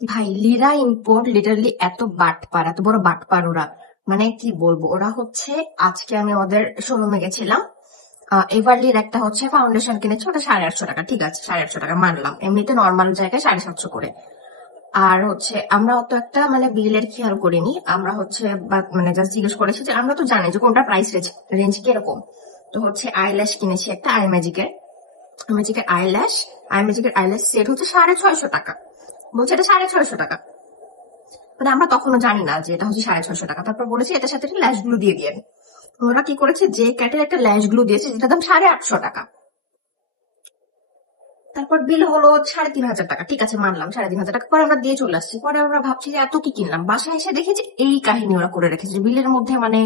ভাই Lira import literally এত বাটপার, এত বড় বাটপার ওরা, মানে কি বলবো, ওরা হচ্ছে আজকে আমি ওদের শোরুমে গেছিলাম। এভারলির একটা হচ্ছে ফাউন্ডেশন কিনেছি, ওটা 850 টাকা, ঠিক আছে 850 টাকা মানলাম, এমনিতে নর্মাল জায়গায় 750 করে। আর হচ্ছে আমরা অত একটা মানে বিলের খেয়াল করিনি, আমরা হচ্ছে মানে জাস্ট জিজ্ঞেস করেছি যে আমরা তো জানি যে কোনটা প্রাইস রেঞ্জ কিরকম। তো হচ্ছে আইল্যাশ কিনেছি একটা ম্যাজিকের আইল্যাশ, ম্যাজিকের আইল্যাশ সেট হচ্ছে 650 টাকা। বলছে এটা 650 টাকা, মানে আমরা তখনও জানি না যে এটা হচ্ছে 650 টাকা। তারপর বলেছে এটার সাথে একটা ল্যাশ গ্লু দিয়ে দিয়েন। ওরা কি করেছে, যে ক্যাটের একটা ল্যাশ গ্লু দিয়েছে যেটার দাম 850 টাকা। তারপর বিল হলো 3500 টাকা, ঠিক আছে মানলাম 3500 টাকা। পরে আমরা দিয়ে চলে আসছি, পরে আমরা ভাবছি যে এত কি কিনলাম, বাসায় এসে দেখি যে এই কাহিনী ওরা করে রেখেছে বিলের মধ্যে, মানে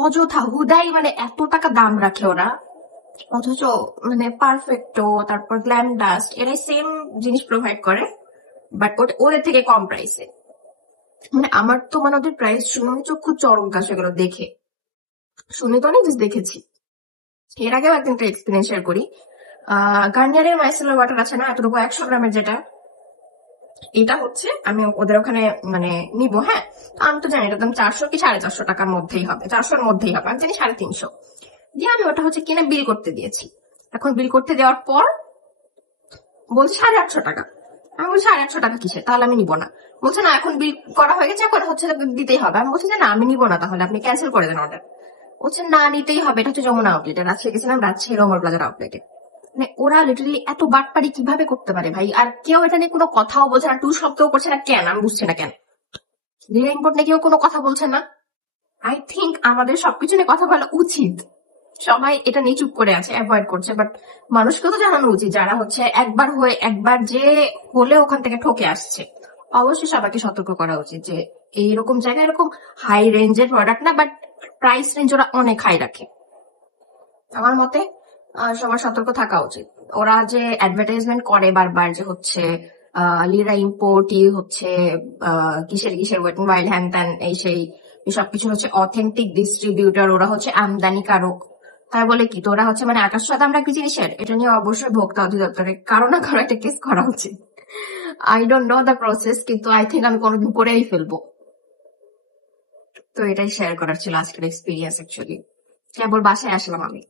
অযথা হুদাই মানে এত টাকা দাম রাখে ওরা। অথচ মানে পারফেক্টো, তারপর গ্ল্যাম ডাস্ট, এরাই সেম জিনিস প্রোভাইড করে, বাট ওদের থেকে কম প্রাইসে। মানে আমার তো মানে ওদের প্রাইস শুনে আমি চক্ষু চরম সেগুলো দেখে, শুনে তো অনেক just দেখেছি। এর আগেও একদিন একটা এক্সপিরিয়েন্স শেয়ার করি। গার্নিয়ারের মাইসেলার ওয়াটার আছে না এতটুকু 100 গ্রামের, যেটা এটা হচ্ছে আমি ওদের ওখানে মানে নিবো, হ্যাঁ। তো আমি তো জানি এটা দাম 400 কি 450 টাকার মধ্যেই হবে, 400-র মধ্যেই হবে, আমি জানি 350 দিয়ে আমি ওটা হচ্ছে কিনে বিল করতে দিয়েছি। এখন বিল করতে দেওয়ার পর বলছে 850 টাকা। আমি বলছি 850 টাকা কিসের, তাহলে আমি নিবো না। বলছে না এখন বিল করা হয়ে গেছে, এখন হচ্ছে দিতেই হবে। আমি বলছি যে না আমি নিবো না, তাহলে আপনি ক্যান্সেল করে দেন অর্ডার। বলছে না নিতেই হবে, এটা হচ্ছে যমুনা আউটলেটে, রাজশাহী গেছিলাম, রাজশাহী রমল প্লাজার আউটলেটে। মানে ওরা লিটারালি এত বাটপারি কিভাবে করতে পারে ভাই, আর কেউ এটা নিয়ে কোনো কথাও বলছে না, টু শব্দও করছে না, কেন আমি বুঝছি না কেন। রিলা ইম্পোর্ট নিয়ে কেউ কোনো কথা বলছে না। আই থিঙ্ক আমাদের সবকিছু নিয়ে কথা বলা উচিত, সবাই এটা নিয়ে চুপ করে আছে, অ্যাভয়েড করছে, বাট মানুষকে তো জানানো উচিত যারা হচ্ছে একবার যে হলে ওখান থেকে ঠকে আসছে। অবশ্যই সবাইকে সতর্ক করা উচিত যে এইরকম জায়গায় এরকম হাই রেঞ্জের প্রোডাক্ট না, বাট প্রাইস রেঞ্জ ওরা অনেক হাই রাখে। আমার মতে সবার সতর্ক থাকা উচিত। ওরা যে অ্যাডভার্টাইজমেন্ট করে বারবার যে হচ্ছে লিরা ইম্পোর্টই হচ্ছে কিসের কিসের ওয়েট এন্ড ওয়াইল্ড হ্যান ত্যান এই সেই, সবকিছু হচ্ছে অথেন্টিক ডিস্ট্রিবিউটর, ওরা হচ্ছে আমদানিকারক। তাই বলে কি তোরা হচ্ছে মানে আকাশ ছোঁয়া দাম রাখবি জিনিসের, এটা নিয়ে অবশ্যই ভোক্তা অধিদপ্তরে কারো না কারো একটা কেস করা উচিত। I don't know the process, কিন্তু আই থিঙ্ক আমি কোনোদিন করেই ফেলবো। তো এটাই শেয়ার করার ছিল আজকের এক্সপিরিয়েন্স, অ্যাকচুয়ালি কেবল বাসায় আসলাম আমি।